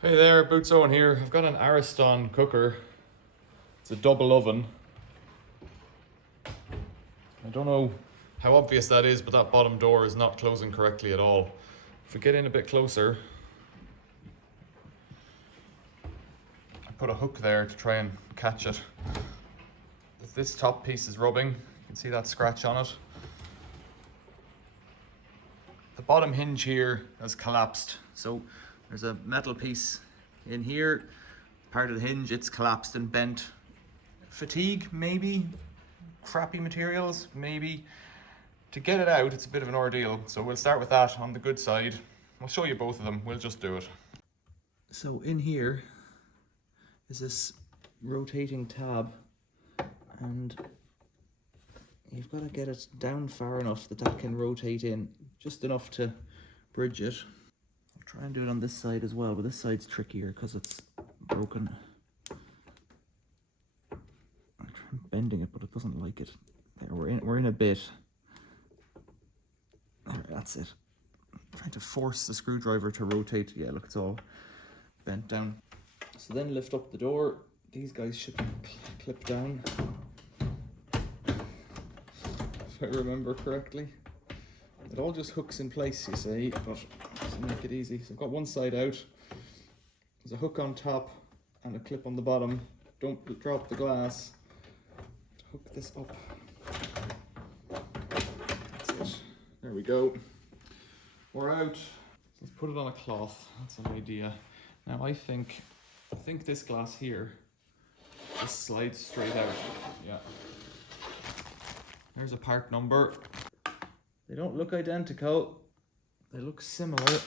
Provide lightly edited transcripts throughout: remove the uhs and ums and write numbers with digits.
Hey there, Boots Owen here. I've got an Ariston cooker. It's a double oven. I don't know how obvious that is, but that bottom door is not closing correctly at all. If we get in a bit closer, I put a hook there to try and catch it. This top piece is rubbing. You can see that scratch on it. The bottom hinge here has collapsed. So there's a metal piece in here, part of the hinge, it's collapsed and bent. Fatigue, maybe. Crappy materials, maybe. To get it out, it's a bit of an ordeal. So we'll start with that on the good side. I'll show you both of them, we'll just do it. So in here is this rotating tab, and you've got to get it down far enough that that can rotate in, just enough to bridge it. I'll try and do it on this side as well, but this side's trickier because it's broken. I'm trying bending it, but it doesn't like it. There, we're in a bit. There, that's it. I'm trying to force the screwdriver to rotate. Yeah, look, it's all bent down. So then lift up the door. These guys should clip down, if I remember correctly. It all just hooks in place, you see, but to make it easy. So I've got one side out. There's a hook on top and a clip on the bottom. Don't drop the glass. Hook this up. That's it. There we go. We're out. Let's put it on a cloth. That's an idea. Now I think this glass here just slides straight out. Yeah. There's a part number. They don't look identical. They look similar.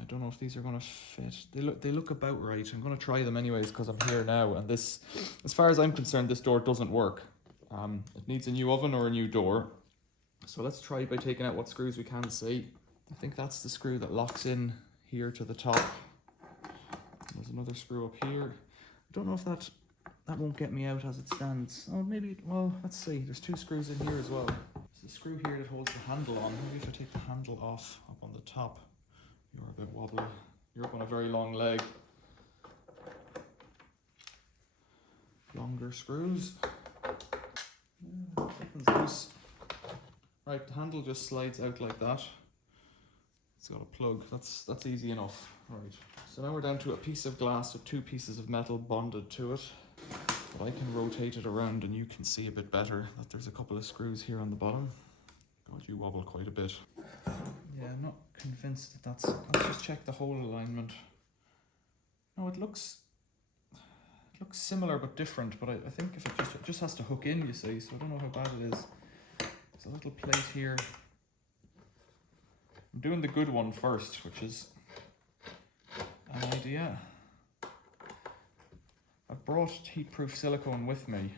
I don't know if these are gonna fit. They look about right. I'm gonna try them anyways because I'm here now. And this, as far as I'm concerned, this door doesn't work. It needs a new oven or a new door. So let's try by taking out what screws we can see. I think that's the screw that locks in here to the top. There's another screw up here. I don't know if that won't get me out as it stands. Oh, maybe, well, let's see. There's two screws in here as well. There's the screw here that holds the handle on. Maybe if I take the handle off up on the top. You're a bit wobbly. You're up on a very long leg. Longer screws. Yeah, something's loose. Right, the handle just slides out like that. It's got a plug. That's easy enough. Right. So now we're down to a piece of glass with two pieces of metal bonded to it. But I can rotate it around and you can see a bit better that there's a couple of screws here on the bottom. God, you wobble quite a bit. Yeah, I'm not convinced that that's... Let's just check the hole alignment. No, it looks similar but different, but I think if it just has to hook in, you see, so I don't know how bad it is. There's a little plate here. I'm doing the good one first, which is an idea. I've brought heat-proof silicone with me.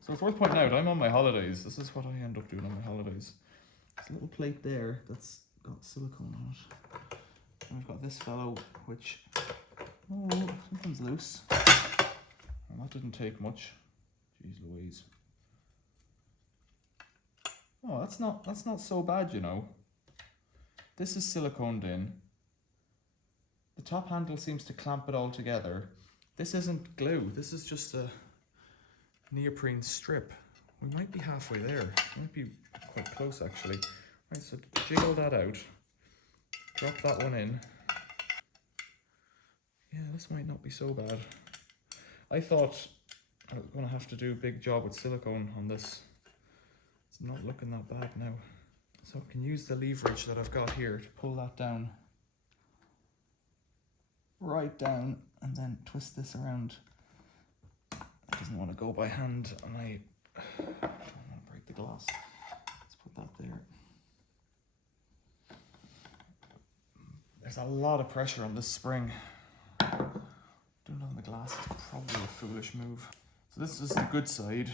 So it's worth pointing out, I'm on my holidays. This is what I end up doing on my holidays. There's a little plate there that's got silicone on it. And we've got this fellow, which, oh, something's loose. And that didn't take much. Jeez Louise. Oh, that's not so bad, you know. This is siliconed in. The top handle seems to clamp it all together. This isn't glue, this is just a neoprene strip. We might be halfway there. Might be quite close actually. Right, so jiggle that out. Drop that one in. Yeah, this might not be so bad. I thought I was going to have to do a big job with silicone on this. It's not looking that bad now. So I can use the leverage that I've got here to pull that down. Right down, and then twist this around. It doesn't want to go by hand, and I don't want to break the glass. Let's put that there. There's a lot of pressure on this spring. Doing it on the glass is probably a foolish move. So this is the good side.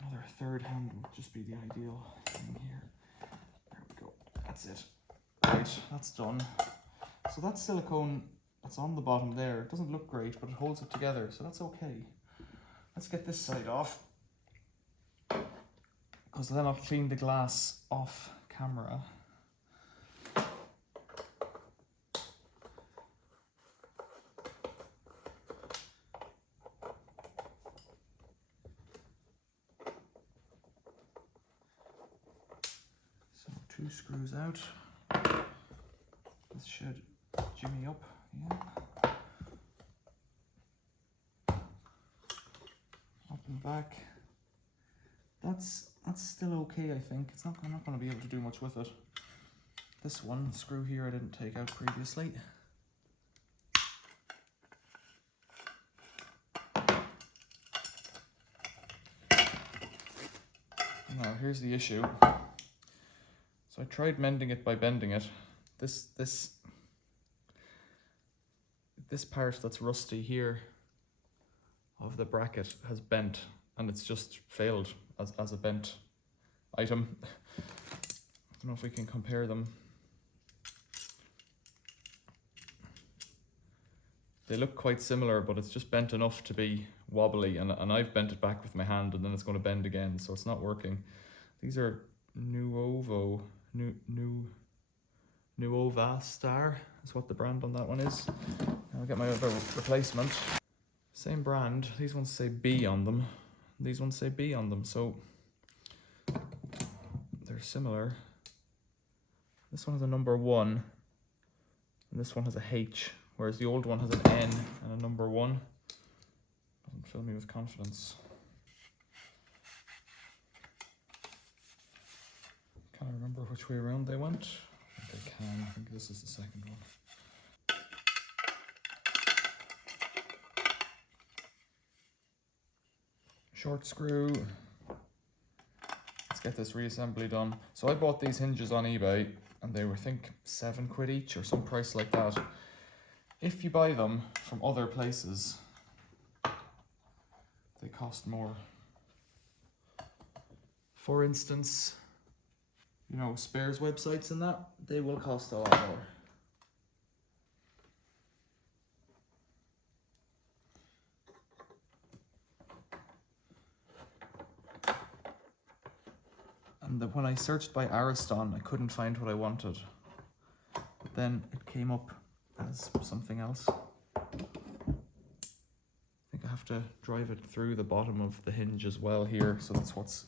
Another third hand would just be the ideal thing here. There we go. That's it. Right, that's done. So that silicone that's on the bottom there, it doesn't look great, but it holds it together, so that's okay. Let's get this side off, because then I'll clean the glass off camera. 2 screws out. This should jimmy up, yeah. Up and back. That's still okay, I think. I'm not going to be able to do much with it. This one screw here I didn't take out previously. Now here's the issue. So I tried mending it by bending it. This part that's rusty here of the bracket has bent, and it's just failed as a bent item. I don't know if we can compare them. They look quite similar, but it's just bent enough to be wobbly, and I've bent it back with my hand, and then it's going to bend again, so it's not working. These are Nuova Star is what the brand on that one is. I'll get my other replacement. Same brand. These ones say B on them. These ones say B on them, so they're similar. This one has a number 1, and this one has a H, whereas the old one has an N and a number 1. Doesn't fill me with confidence. Can't remember which way around they went. I think I can. I think this is the second one. Short screw. Let's get this reassembly done. So I bought these hinges on eBay, and they were, I think, £7 each or some price like that. If you buy them from other places, they cost more. For instance, you know, spares websites and that, they will cost a lot more. And when I searched by Ariston, I couldn't find what I wanted. But then it came up as something else. I think I have to drive it through the bottom of the hinge as well here, so that's what's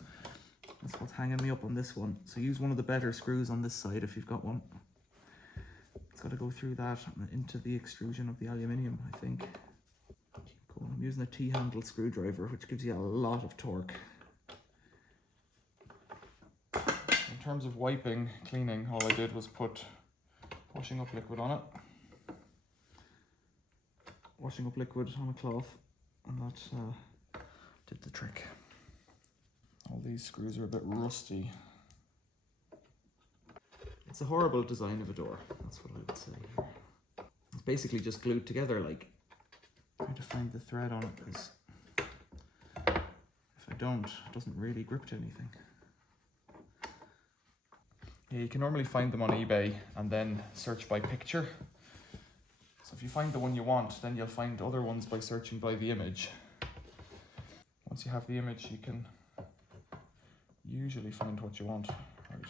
hanging me up on this one. So use one of the better screws on this side if you've got one. It's got to go through that into the extrusion of the aluminium, I think. Keep going. I'm using a T-handle screwdriver, which gives you a lot of torque. In terms of wiping, cleaning, all I did was put washing up liquid on it. Washing up liquid on a cloth, and that did the trick. All these screws are a bit rusty. It's a horrible design of a door, that's what I would say here. It's basically just glued together, like. Trying to find the thread on it, because if I don't, it doesn't really grip to anything. Yeah, you can normally find them on eBay and then search by picture. So if you find the one you want, then you'll find other ones by searching by the image. Once you have the image, you can usually find what you want. Right.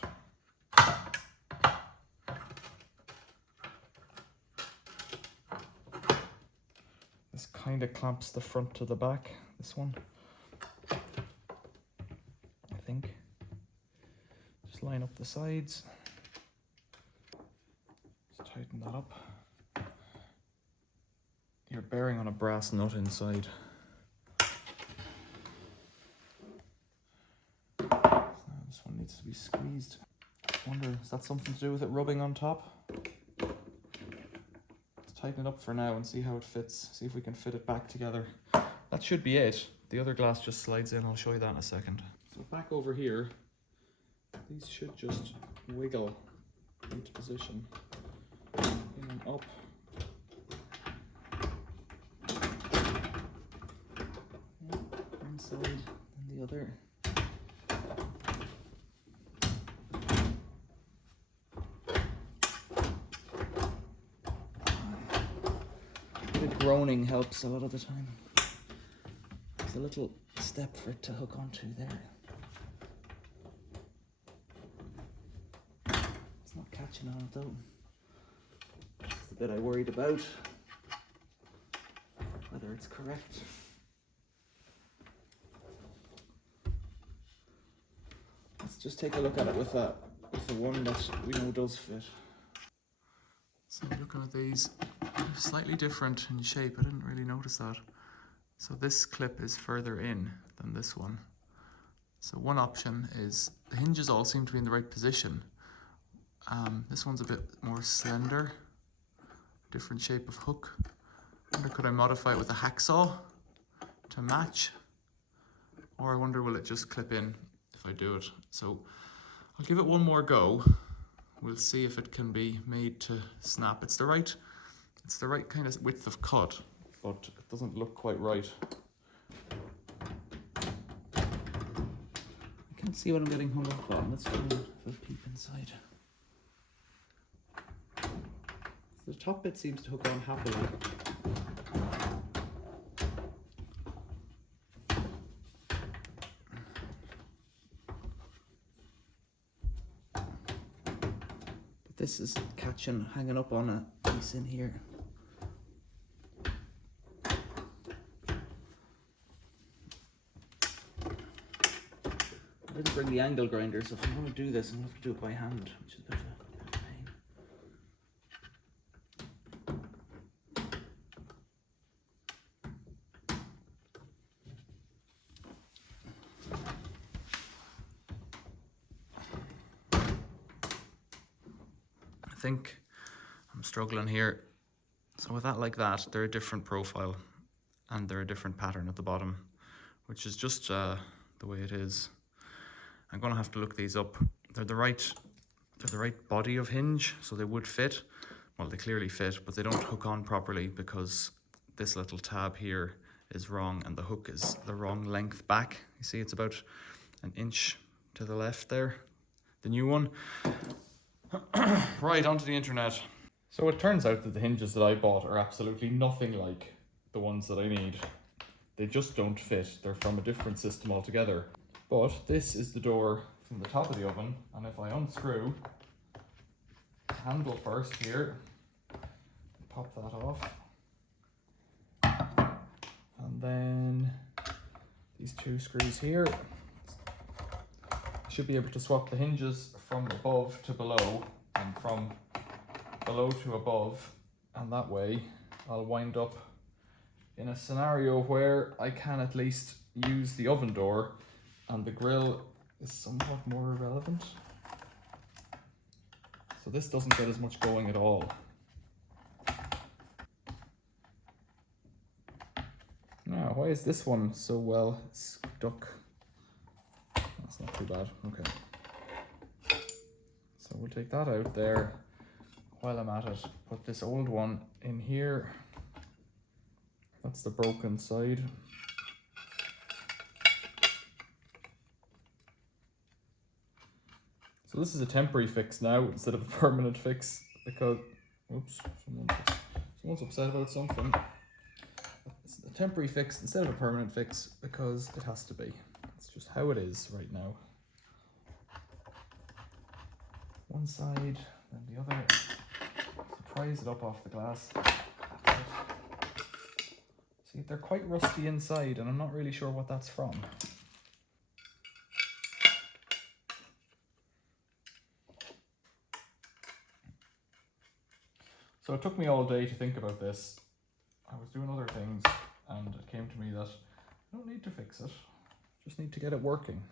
This kind of clamps the front to the back, this one, I think. Just line up the sides. Just tighten that up. You're bearing on a brass nut inside. So this one needs to be squeezed. I wonder, is that something to do with it rubbing on top? Let's tighten it up for now and see how it fits. See if we can fit it back together. That should be it. The other glass just slides in. I'll show you that in a second. So back over here, these should just wiggle into position. In and up. One side and the other. A bit of groaning helps a lot of the time. There's a little step for it to hook onto there. It's not catching on it though. That's the bit I worried about. Whether it's correct. Let's just take a look at it with a with the one that we know does fit. So looking at these, they're slightly different in shape. I didn't really notice that. So this clip is further in than this one. So one option is the hinges all seem to be in the right position. This one's a bit more slender, different shape of hook. I wonder, could I modify it with a hacksaw to match? Or I wonder, will it just clip in if I do it? So I'll give it one more go. We'll see if it can be made to snap. It's the right kind of width of cut, but it doesn't look quite right. I can't see what I'm getting hung up on. Let's go and have a peep inside. The top bit seems to hook on happily. But this is catching, hanging up on a piece in here. I didn't bring the angle grinder, so if I'm going to do this, I'm going to have to do it by hand, which is a bit of a pain. I think I'm struggling here. So with that like that, they're a different profile and they're a different pattern at the bottom, which is just the way it is. I'm gonna have to look these up. They're the right body of hinge, so they would fit. Well, they clearly fit, but they don't hook on properly because this little tab here is wrong and the hook is the wrong length back. You see, it's about an inch to the left there, the new one. Right, onto the internet. So it turns out that the hinges that I bought are absolutely nothing like the ones that I need. They just don't fit. They're from a different system altogether. But this is the door from the top of the oven, and if I unscrew the handle first here, pop that off, and then these two screws here, I should be able to swap the hinges from above to below and from below to above, and that way I'll wind up in a scenario where I can at least use the oven door and the grill is somewhat more irrelevant. So this doesn't get as much going at all. Now, why is this one so well stuck? That's not too bad, okay. So we'll take that out there. While I'm at it, put this old one in here. That's the broken side. So this is a temporary fix now instead of a permanent fix because, oops, someone's upset about something. It's a temporary fix instead of a permanent fix because it has to be. It's just how it is right now. One side, then the other. So prise it up off the glass. See, they're quite rusty inside and I'm not really sure what that's from. So it took me all day to think about this. I was doing other things and it came to me that I don't need to fix it, just need to get it working.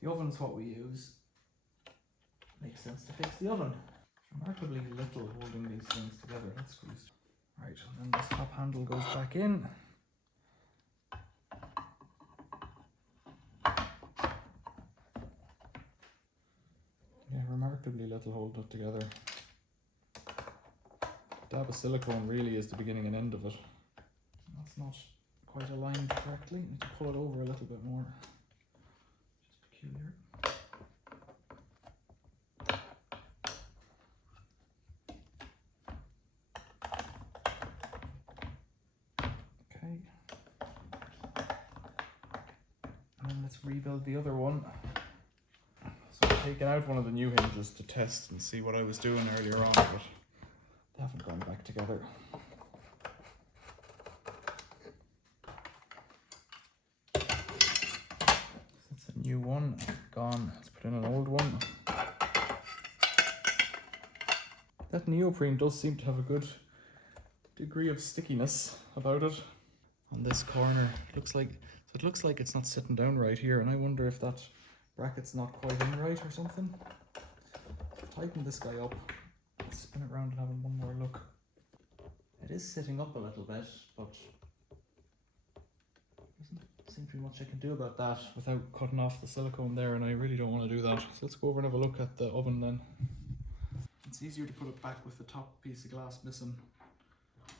The oven's what we use. Makes sense to fix the oven. Remarkably little holding these things together. That's squeezed. Right, and then this top handle goes back in. Yeah, remarkably little holding it together. Dab of silicone really is the beginning and end of it. That's not quite aligned correctly. Need to pull it over a little bit more. Just peculiar. Okay. And then let's rebuild the other one. So I've taken out one of the new hinges to test and see what I was doing earlier on, but they haven't gone back together. So it's a new one, gone. Let's put in an old one. That neoprene does seem to have a good degree of stickiness about it. On this corner, it looks like it's not sitting down right here, and I wonder if that bracket's not quite in right or something. Tighten this guy up, spin it around and have one more look. It is sitting up a little bit, but doesn't seem to be much I can do about that without cutting off the silicone there, and I really don't want to do that. So let's go over and have a look at the oven then. It's easier to put it back with the top piece of glass missing.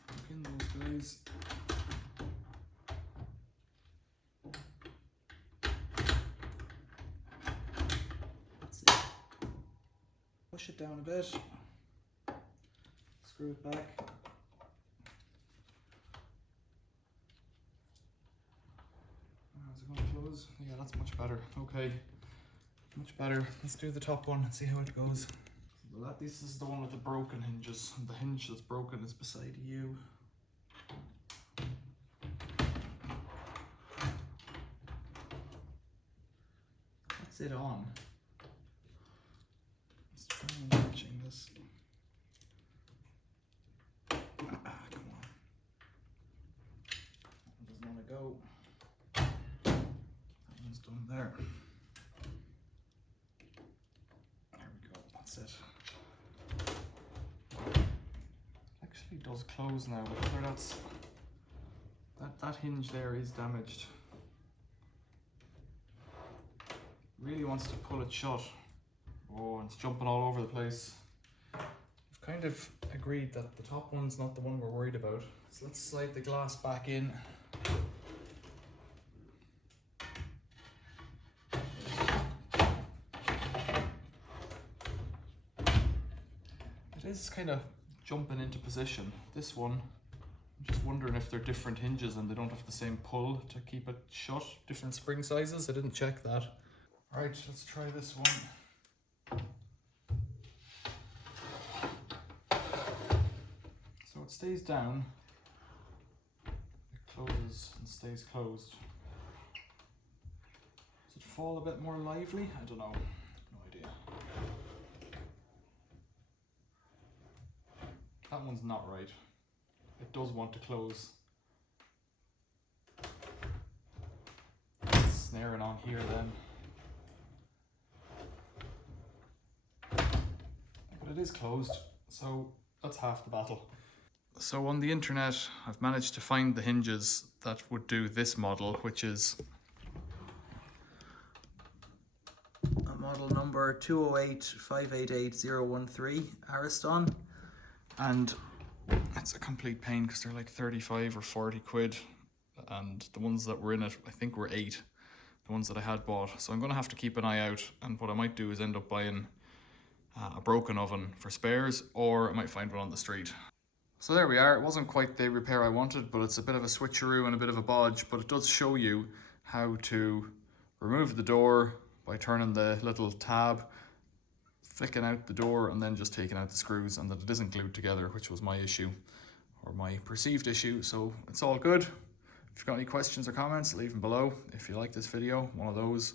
Look in those guys. That's it. Push it down a bit. Screw it back. Is it going to close? Yeah, that's much better. Okay, much better. Let's do the top one and see how it goes. Well, this is the one with the broken hinges. The hinge that's broken is beside you. That's it on. Let's try matching this. Come on. That one doesn't want to go. That one's done there. There we go. That's it. Actually does close now, but whether that hinge there is damaged. Really wants to pull it shut. Oh, it's jumping all over the place. We've kind of agreed that the top one's not the one we're worried about. So let's slide the glass back in. It is kind of jumping into position. This one, I'm just wondering if they're different hinges and they don't have the same pull to keep it shut. Different spring sizes, I didn't check that. All right, let's try this one. So it stays down, it closes and stays closed. Does it fall a bit more lively? I don't know, no idea. That one's not right. It does want to close. It's snaring on here then. But it is closed, so that's half the battle. So on the internet, I've managed to find the hinges that would do this model, which is a model number 208588013 Ariston. And it's a complete pain because they're like 35 or 40 quid. And the ones that were in it, I think were 8, the ones that I had bought. So I'm gonna have to keep an eye out. And what I might do is end up buying a broken oven for spares, or I might find one on the street. So there we are. It wasn't quite the repair I wanted, but it's a bit of a switcheroo and a bit of a bodge, but it does show you how to remove the door by turning the little tab, flicking out the door, and then just taking out the screws, and that it isn't glued together, which was my issue, or my perceived issue. So it's all good. If you've got any questions or comments, leave them below. If you like this video, one of those.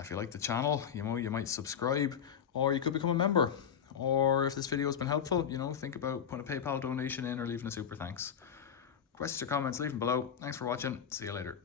If you like the channel, you might subscribe, or you could become a member. Or if this video has been helpful, think about putting a PayPal donation in or leaving a super thanks. Questions or comments, leave them below. Thanks for watching. See you later.